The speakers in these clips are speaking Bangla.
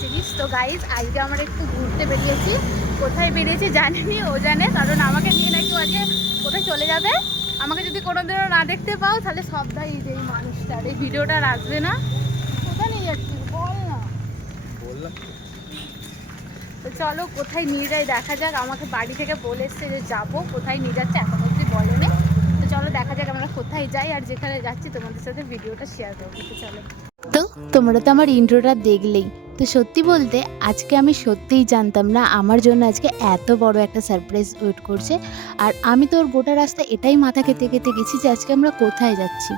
সিরিজ। তো গাইজ আজকে আমরা একটু ঘুরতে বেরিয়েছি। কোথায় বেরিয়েছি জানিনি, ও জানে, কারণ আমাকে নিয়ে নাকি আজকে কোথায় চলে যাবে। আমাকে যদি কোনোদিনও না দেখতে পাও তাহলে সবটাই এই মানুষটার এই ভিডিওটা আর আসবে না। কোথায় নিয়ে যাচ্ছি বল না। তো চলো কোথায় নিয়ে যাই দেখা যাক। আমাকে বাড়ি থেকে বলে এসছে যে যাবো, কোথায় নিয়ে যাচ্ছে এখন অবধি বলেনি। তো চলো দেখা যাক আমরা কোথায় যাই, আর যেখানে যাচ্ছি তোমাদের সাথে ভিডিওটা শেয়ার করবো। তো চলো। তো তোমরা তো আমার ইন্ট্রোটা দেখলেই। তো সত্যি বলতে আজকে আমি সত্যিই জানতাম না আমার জন্য আজকে এত বড় একটা সারপ্রাইজ ওয়েট করছে। আর আমি তো ওর গোটা রাস্তা এটাই মাথা খেতে খেতে গেছি যে আজকে আমরা কোথায় যাচ্ছি।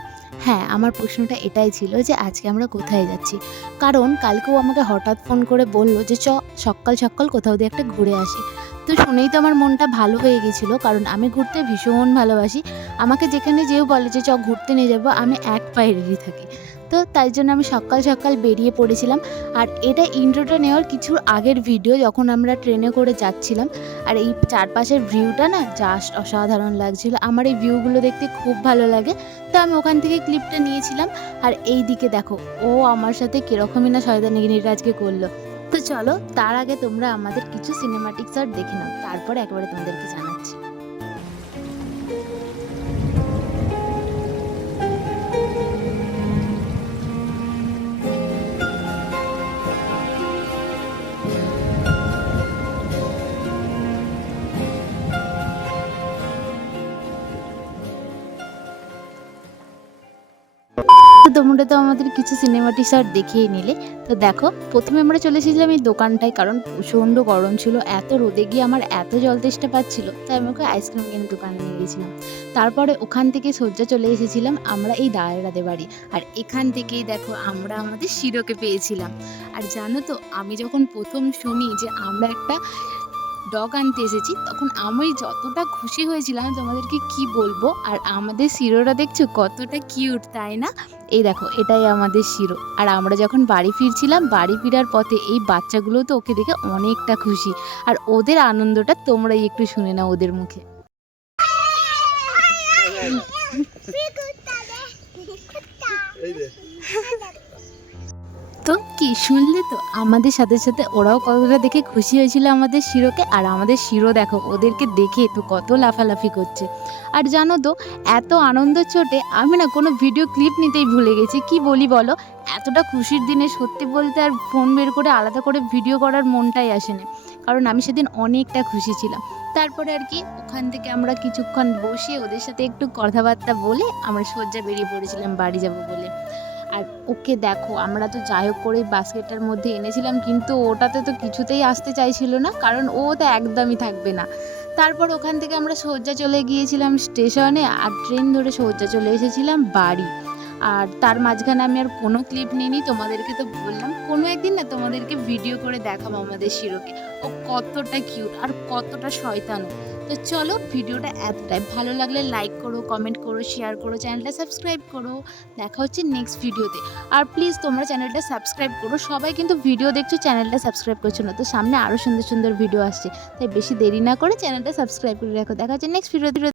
হ্যাঁ, আমার প্রশ্নটা এটাই ছিল যে আজকে আমরা কোথায় যাচ্ছি, কারণ কালকেও আমাকে হঠাৎ ফোন করে বলল যে সকাল সকাল কোথাও দিয়ে একটা ঘুরে আসি। তো শুনেই তো আমার মনটা ভালো হয়ে গেছিলো, কারণ আমি ঘুরতে ভীষণ ভালোবাসি। আমাকে যেখানে যেও বলে যে ঘুরতে নিয়ে যাবো, আমি এক পায়ে রেডি থাকি। তো তাই জন্য আমি সকাল সকাল বেরিয়ে পড়েছিলাম। আর এটা ইন্ট্রোটা নেওয়ার কিছু আগের ভিডিও, যখন আমরা ট্রেনে করে যাচ্ছিলাম। আর এই চারপাশের ভিউটা না জাস্ট অসাধারণ লাগছিল। আমার এই ভিউগুলো দেখতে খুব ভালো লাগে, তো আমি ওখান থেকে ক্লিপটা নিয়েছিলাম। আর এই দিকে দেখো, ও আমার সাথে কীরকমই না শয়তানিগিরিটা আজকে করলো। তো চলো, তার আগে তোমরা আমাদের কিছু সিনেমাটিক শট দেখে নাও, তারপরে একবারে তোমাদেরকে জানাচ্ছি। তো তোমরা তো আমাদের কিছু সিনেমাটিক শট দেখিয়ে নিলে। তো দেখো, প্রথমে আমরা চলে এসেছিলাম এই দোকানটায়, কারণ প্রচণ্ড গরম ছিল। এত রোদে গিয়ে আমার এত জল তেষ্টা পাচ্ছিল, তাই আমি ওকে আইসক্রিম কিনে দোকানে নিয়ে গেছিলাম। তারপরে ওখান থেকে সোজা চলে এসেছিলাম আমরা এই দায়েরাদের বাড়ি। আর এখান থেকেই দেখো আমরা আমাদের শিরোকে পেয়েছিলাম। আর জানো তো, আমি যখন প্রথম শুনি যে আমরা একটা ডগ আনতে এসেছি, তখন আমি যতটা খুশি হয়েছিলাম তোমাদেরকে কি বলবো। আর আমাদের শিরোটা দেখছো কতটা কিউট, তাই না? এই দেখো, এটাই আমাদের শিরো। আর আমরা যখন বাড়ি ফিরছিলাম, বাড়ি ফেরার পথে এই বাচ্চাগুলো তো ওকে দেখে অনেকটা খুশি। আর ওদের আনন্দটা তোমরাই একটু শুনে নাও ওদের মুখে। তো কি শুনলে তো, আমাদের সাথে সাথে ওরাও কতটা দেখে খুশি হয়েছিল আমাদের শিরোকে। আর আমাদের শিরো দেখো ওদেরকে দেখে তো কত লাফালাফি করছে। আর জানো তো, এত আনন্দ চোটে আমি না কোনো ভিডিও ক্লিপ নিতেই ভুলে গেছি। কি বলি বলো, এতটা খুশির দিনে সত্যি বলতে আর ফোন বের করে আলাদা করে ভিডিও করার মনটাই আসেনি, কারণ আমি সেদিন অনেকটা খুশি ছিলাম। তারপরে আর কি ওখান থেকে আমরা কিছুক্ষণ বসে ওদের সাথে একটু কথাবার্তা বলে আমরা সোজা বেরিয়ে পড়েছিলাম বাড়ি যাব বলে। আর ওকে দেখো, আমরা তো যাই হোক করে বাস্কেটটার মধ্যে এনেছিলাম, কিন্তু ওটাতে তো কিছুতেই আসতে চাইছিল না, কারণ ও তো একদমই থাকবে না। তারপর ওখান থেকে আমরা সোজা চলে গিয়েছিলাম স্টেশনে, আর ট্রেন ধরে সোজা চলে এসেছিলাম বাড়ি। আর তার মাঝখানে আমি আর কোনো ক্লিপ নিইনি, তোমাদেরকে তো বললাম কোনো একদিন না তোমাদেরকে ভিডিও করে দেখাবো আমাদের শিরোকে, ও কতটা কিউট আর কতটা শয়তান। তো চলো, ভিডিওটা এতটাই ভালো লাগলে লাইক করো, কমেন্ট করো, শেয়ার করো, চ্যানেলটা সাবস্ক্রাইব করো। দেখা হচ্ছে নেক্সট ভিডিওতে। আর প্লিজ তোমরা চ্যানেলটা সাবস্ক্রাইব করো। সবাই কিন্তু ভিডিও দেখছো, চ্যানেলটা সাবস্ক্রাইব করছো না। তো সামনে আরও সুন্দর সুন্দর ভিডিও আসছে, তাই বেশি দেরি না করে চ্যানেলটা সাবস্ক্রাইব করে রাখো। দেখা হচ্ছে নেক্সট ভিডিওতে।